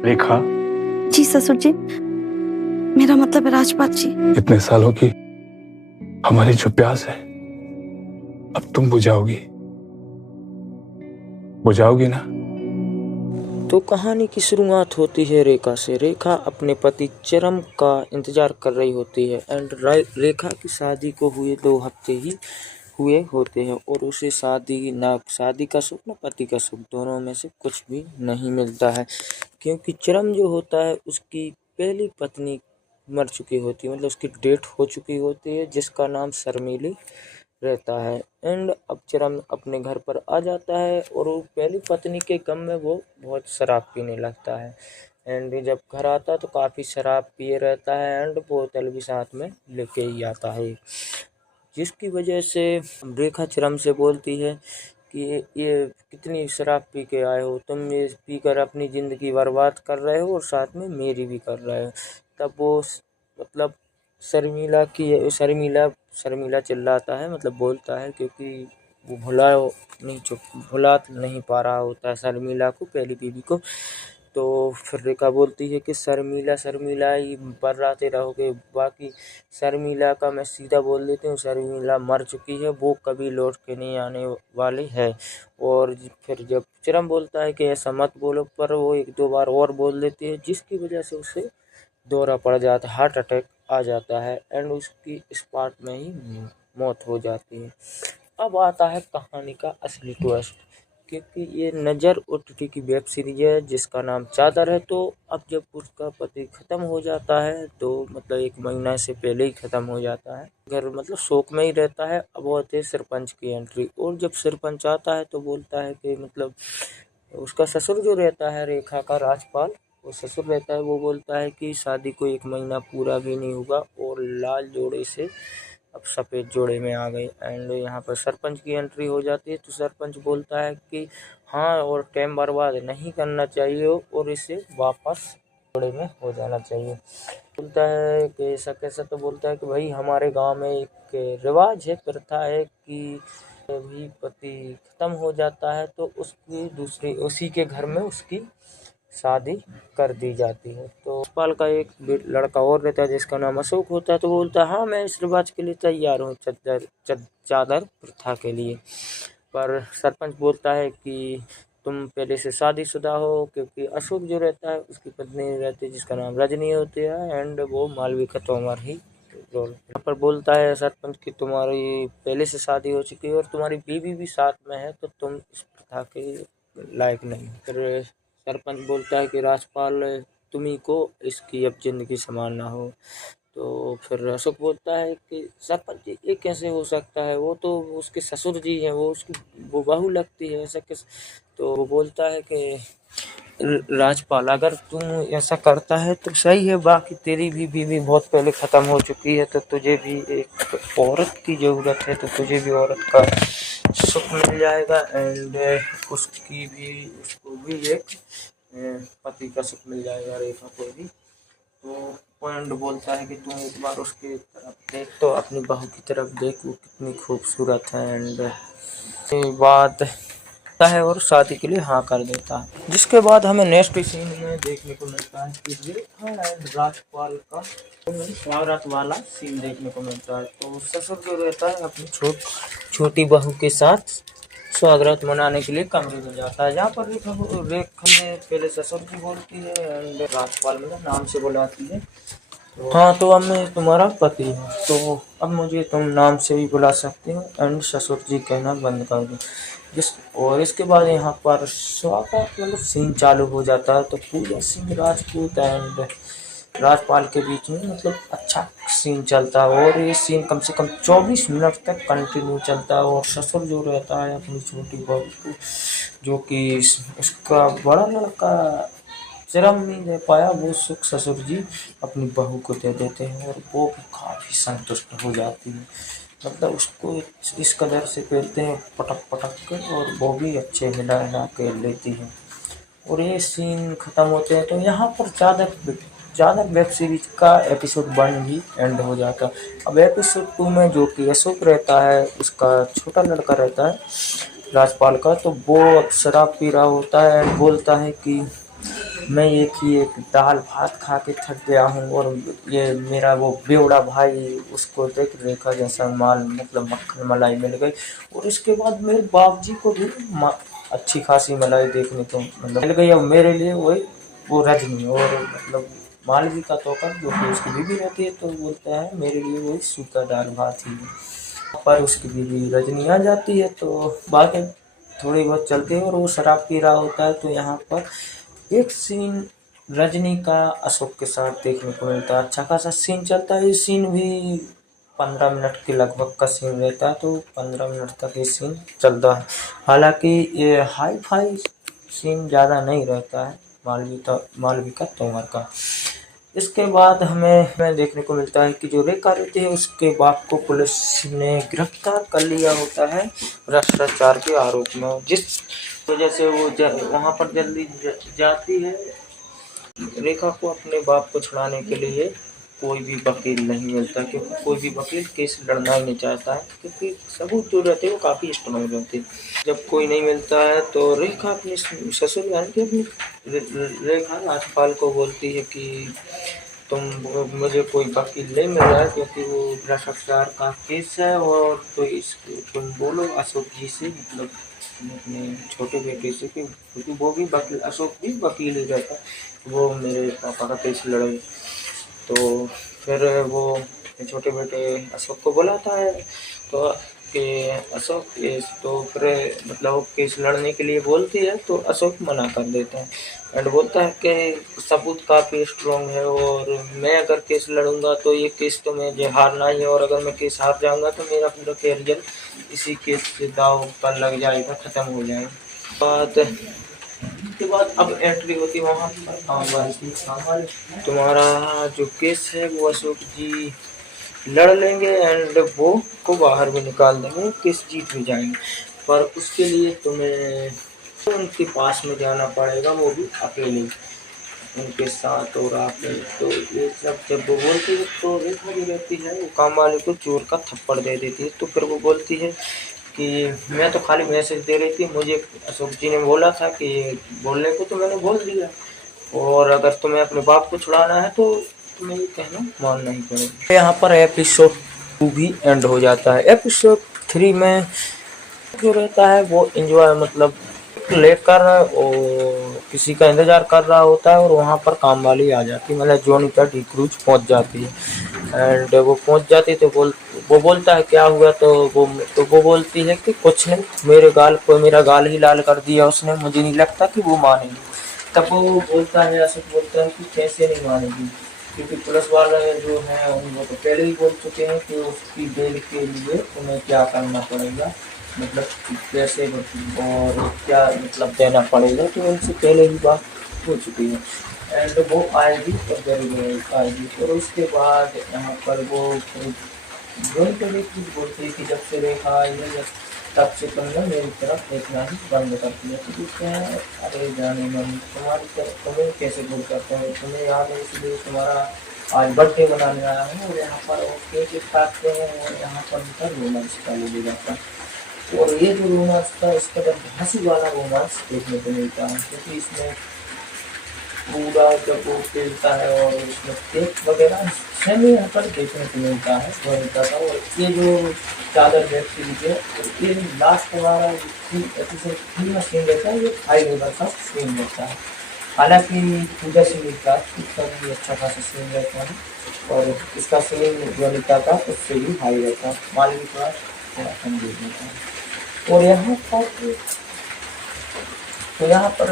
रेखा, जी ससुर जी, मेरा मतलब है राजपाल जी। इतने सालों की हमारी जो प्यास है अब तुम बुझाओगी ना? तो कहानी की शुरुआत होती है रेखा से। रेखा अपने पति चरम का इंतजार कर रही होती है एंड रेखा की शादी को हुए 2 हफ्ते ही हुए होते हैं और उसे शादी का सुख न पति का सुख, दोनों में से कुछ भी नहीं मिलता है, क्योंकि चरम जो होता है उसकी पहली पत्नी मर चुकी होती है, मतलब उसकी डेथ हो चुकी होती है, जिसका नाम शर्मिली रहता है। एंड अब चरम अपने घर पर आ जाता है और वो पहली पत्नी के गम में वो बहुत शराब पीने लगता है। एंड जब घर आता है तो काफ़ी शराब पिए रहता है एंड बोतल भी साथ में लेके ही आता है, जिसकी वजह से रेखा चरम से बोलती है कि ये कितनी शराब पी के आए हो, तुम ये पीकर अपनी ज़िंदगी बर्बाद कर रहे हो और साथ में मेरी भी कर रहे हो। तब वो मतलब शर्मिला चिल्लाता है, मतलब बोलता है, क्योंकि वो भुला नहीं पा रहा होता है शर्मिला को, पहली बीवी को। तो फिर रेखा बोलती है कि शर्मिला ही बर्राते रहोगे, बाकी शर्मिला का मैं सीधा बोल देती हूँ, शर्मिला मर चुकी है, वो कभी लौट के नहीं आने वाली है। और फिर जब चिरम बोलता है कि ऐसा मत बोलो, पर वो 1-2 बार और बोल देती है, जिसकी वजह से उसे दौरा पड़ जाता है, हार्ट अटैक आ जाता है एंड उसकी स्पॉट में ही मौत हो जाती है। अब आता है कहानी का असली ट्विस्ट, क्योंकि ये नज़र ओटीटी की वेब सीरीज है जिसका नाम चादर है। तो अब जब उसका पति ख़त्म हो जाता है, तो मतलब 1 महीना से पहले ही ख़त्म हो जाता है, घर मतलब शोक में ही रहता है। अब होती है सरपंच की एंट्री, और जब सरपंच आता है तो बोलता है कि मतलब उसका ससुर जो रहता है रेखा का, राजपाल, वो ससुर रहता है, वो बोलता है कि शादी को 1 महीना पूरा भी नहीं हुआ और लाल जोड़े से अब सफ़ेद जोड़े में आ गई। एंड यहाँ पर सरपंच की एंट्री हो जाती है, तो सरपंच बोलता है कि हाँ, और टाइम बर्बाद नहीं करना चाहिए और इसे वापस जोड़े में हो जाना चाहिए। बोलता है कि ऐसा कैसा, तो बोलता है कि भाई हमारे गांव में एक रिवाज है, प्रथा है कि भी पति खत्म हो जाता है तो उसी के घर में उसकी शादी कर दी जाती है। तो यशपाल का एक लड़का और रहता है जिसका नाम अशोक होता है, तो बोलता है हाँ, मैं इस रिवाज के लिए तैयार हूँ, चादर प्रथा के लिए। पर सरपंच बोलता है कि तुम पहले से शादीशुदा हो, क्योंकि अशोक जो रहता है उसकी पत्नी रहती है जिसका नाम रजनी होती है एंड वो मालविका तोमर ही रोल। यहाँ पर बोलता है सरपंच कि तुम्हारी पहले से शादी हो चुकी है और तुम्हारी बीवी भी साथ में है, तो तुम इस प्रथा के लायक नहीं। फिर सरपंच बोलता है कि राजपाल, तुम्ही को इसकी अब ज़िंदगी संभालना हो। तो फिर अशोक बोलता है कि सरपंच जी, ये कैसे हो सकता है, वो तो उसके ससुर जी हैं, वो बहू लगती है, ऐसा कैसे। तो वो बोलता है कि राजपाल, अगर तुम ऐसा करता है तो सही है, बाकी तेरी भी बीवी बहुत पहले ख़त्म हो चुकी है, तो तुझे भी एक औरत की ज़रूरत है, तो तुझे भी औरत का सुख मिल जाएगा एंड उसको भी एक पति का सुख मिल जाएगा, रेखा को भी। तो पॉइंट बोलता है कि तुम एक बार उसकी तरफ देख, तो अपनी बहू की तरफ देख, वो कितनी खूबसूरत है एंड बात है और शादी के लिए हाँ कर देता है। जिसके बाद हमें नेक्स्ट सीन में देखने को मिलता है कि रेखा एंड राजपाल का स्वागत वाला सीन देखने को मिलता है। तो ससुर जो रहता है अपनी छोटी बहू के साथ स्वागत मनाने के लिए कमरे में जाता है, जहाँ पर रेखा ने पहले ससुर की बोलती है एंड राजपाल में नाम से बुलाती है। तो हाँ, तो अब मैं तुम्हारा पति हूँ, तो अब मुझे तुम नाम से ही बुला सकते हो एंड ससुर जी कहना बंद कर दो। और इसके बाद यहाँ पर स्वागत मतलब सीन चालू हो जाता है। तो पूजा सिंह राजपूत एंड राजपाल के बीच में मतलब अच्छा सीन चलता है और ये सीन कम से कम 24 मिनट तक कंटिन्यू चलता है। और ससुर जो रहता है अपनी छोटी बहू को, जो कि उसका बड़ा लड़का शर्म नहीं दे पाया, वो सुख ससुर जी अपनी बहू को दे देते हैं और वो भी काफ़ी संतुष्ट हो जाती है, मतलब उसको इस कदर से पेलते हैं पटक पटक कर, और वो भी अच्छे हिला हिला के लेती है। और ये सीन ख़त्म होते हैं तो यहाँ पर ज़्यादा वेब सीरीज का एपिसोड 1 भी एंड हो जाता है। अब एपिसोड 2 में जो कि अशोक रहता है, उसका छोटा लड़का रहता है राजपाल का, तो वो शराब पी रहा होता है एंड बोलता है कि मैं एक दाल भात खा के थक गया हूँ और ये मेरा वो बेवड़ा भाई उसको देख रेखा जैसा माल मतलब मक्खन मलाई मिल गई। और इसके बाद मेरे बाप जी को भी अच्छी खासी मलाई देखने को मतलब मिल गई। अब मेरे लिए वही वो रजनी और मतलब मालवी का तोकर जो कि उसकी बीवी रहती है तो बोलता है मेरे लिए वही सूखा दाल भात ही है। पर उसकी बीवी रजनी आ जाती है तो बातें थोड़ी बहुत चलती है और वो शराब पी रहा होता है। तो यहाँ पर एक सीन रजनी का अशोक के साथ देखने को मिलता है। अच्छा खासा सीन चलता है। ये सीन भी 15 मिनट के लगभग का सीन रहता है तो 15 मिनट तक ये सीन चलता है। हालांकि ये हाई फाई सीन ज़्यादा नहीं रहता है मालवी का तोमर का। इसके बाद हमें देखने को मिलता है कि जो रेखा रहती है उसके बाप को पुलिस ने गिरफ्तार कर लिया होता है भ्रष्टाचार के आरोप में, जिस वजह से वो वहाँ पर जल्दी जाती है। रेखा को अपने बाप को छुड़ाने के लिए कोई भी वकील नहीं मिलता क्योंकि कोई भी वकील केस लड़ना ही नहीं चाहता है क्योंकि सबूत जो रहते हैं वो काफ़ी स्ट्रॉन्ग रहते हैं। जब कोई नहीं मिलता है तो रेखा अपने ससुर यानी कि अपनी रेखा राजपाल को बोलती है कि मुझे कोई वकील नहीं मिल रहा है क्योंकि वो भ्रष्टाचार का केस है और तो इसको तुम बोलो अशोक जी से मतलब अपने छोटे बेटे से कि क्योंकि वो भी वकील अशोक भी वकील ही रहता है, वो मेरे पापा का केस लड़े। तो फिर वो छोटे बेटे अशोक को बुलाता है तो कि अशोक केस तो फिर मतलब वो केस लड़ने के लिए बोलती है तो अशोक मना कर देता है एंड बोलता है कि सबूत काफ़ी स्ट्रॉन्ग है और मैं अगर केस लड़ूंगा तो ये केस तो मुझे हारना ही है और अगर मैं केस हार जाऊंगा तो मेरा पूरा कैरियर इसी केस से दाव पर लग जाएगा, ख़त्म हो जाएगा। उसके बाद अब एंट्री होती है वहाँ पर कामवाली तुम्हारा जो केस है वो अशोक जी लड़ लेंगे एंड वो को बाहर भी निकाल देंगे, केस जीत भी जाएंगे। पर उसके लिए तुम्हें उनके पास में जाना पड़ेगा, वो भी अकेले उनके साथ। और आप तो ये सब जब वो बोलती है तो रेखा जो रहती है वो काम वाले को चोर का थप्पड़ दे देती है। तो फिर वो बोलती है कि मैं तो खाली मैसेज दे रही थी, मुझे अशोक जी ने बोला था कि बोलने को तो मैंने बोल दिया और अगर तुम्हें अपने बाप को छुड़ाना है तो तुम्हें ये कहना मानना ही पड़ेगा। यहाँ पर एपिसोड 2 भी एंड हो जाता है। एपिसोड 3 में जो रहता है वो एंजॉय मतलब लेकर और किसी का इंतजार कर रहा होता है और वहाँ पर काम वाली आ जाती है मतलब जोनिता डी क्रूज पहुँच जाती है एंड वो पहुँच जाती है तो वो बोलता है क्या हुआ तो वो बोलती है कि कुछ नहीं, मेरा गाल ही लाल कर दिया उसने, मुझे नहीं लगता कि वो मानेगी। तब वो बोलता है अशोक बोलता है कि कैसे नहीं मानेगी क्योंकि पुलिस वाले जो हैं वो तो पहले ही बोल चुके हैं कि उसकी बेल के लिए तुम्हें क्या करना पड़ेगा मतलब कैसे और क्या मतलब देना पड़ेगा, तो उनसे पहले ही बात हो चुकी है एंड वो आएगी और जरूर आएगी। और उसके बाद यहाँ पर वो बोलती है कि जब से रेखा आई है तब से तुमने मेरी तरफ देखना ही बंद कर दिया। तो पूछते हैं अरे जाने मन तुम्हारी तरफ तुम्हें कैसे भूल करते हैं, तुम्हें याद है इसलिए तुम्हारा आज बर्थडे मनाने आया हूँ। और यहाँ पर वो केक काटते हैं और यहाँ पर उनका रोमांस चालू हो जाता है। और ये जो रोमांस था इसका जब हंसी वाला रोमांस देखने को मिलता है क्योंकि इसमें पूरा जब वो खेलता है और उसमें केक वगैरह सेमी यहाँ पर देखने को मिलता है वनिता का। और ये जो चादर वेब सीरीज है ये लास्ट हमारा एपिसोड 3 में सीन रहता है, ये हाई लेवल का सीन रहता है। हालांकि पूजा सिंह का इसका भी अच्छा खासा सीन रहता है और इसका सीन वनिता का उससे भी हाई रहता है, मालवी का थोड़ा कम देख लेता है। और यहाँ पर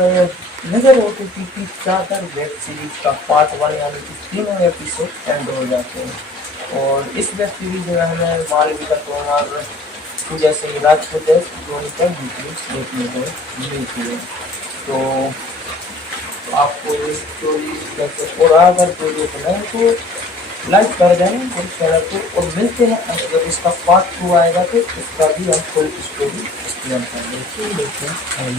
नजर होती थी कि चादर वेब सीरीज का पार्ट 1 यानी कि 3 एपिसोड एंड हो जाते हैं। और इस वेब सीरीज में हमें मालवी का तोमर जैसे राजपूत देखने को मिलती है। तो आपको इस स्टोरी कैसे और अगर वीडियो को नहीं तो लाइक कर दें और चैनल को और मिलते हैं जब इसका पार्ट 2 आएगा तो इसका भी हम फुल स्टोरी एक्सप्लेन कर देते हैं।